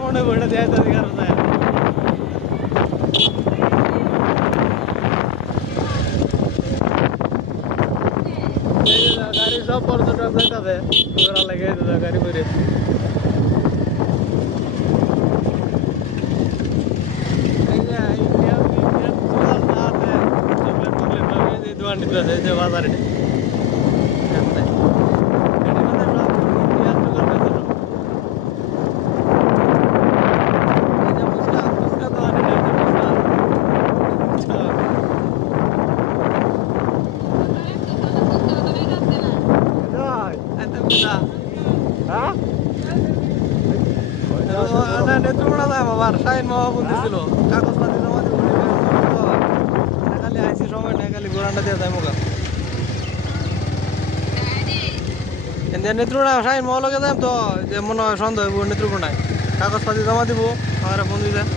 মনে বইটা দেয় তাদের কারণ যায় গাড়ি সব পর্যটক যাইতাছে ওরা লাগে গাড়ি করে দোকান নিতে যে বাজারে নেত্রকোনা যায় বাবার শাহিন মামা বলতেছিল কাগজপাতি জমা দিব খালি আইসি সময় নাই খালি গোরান্ডা দিয়ে যায় মোকা নেত্রকোনা শাহিন মামা লগে যাই তো যে মনে হয় সন্দেহ হইব নেত্রকোনায় কাগজপাতি জমা দিব আমার বন্ধু যায়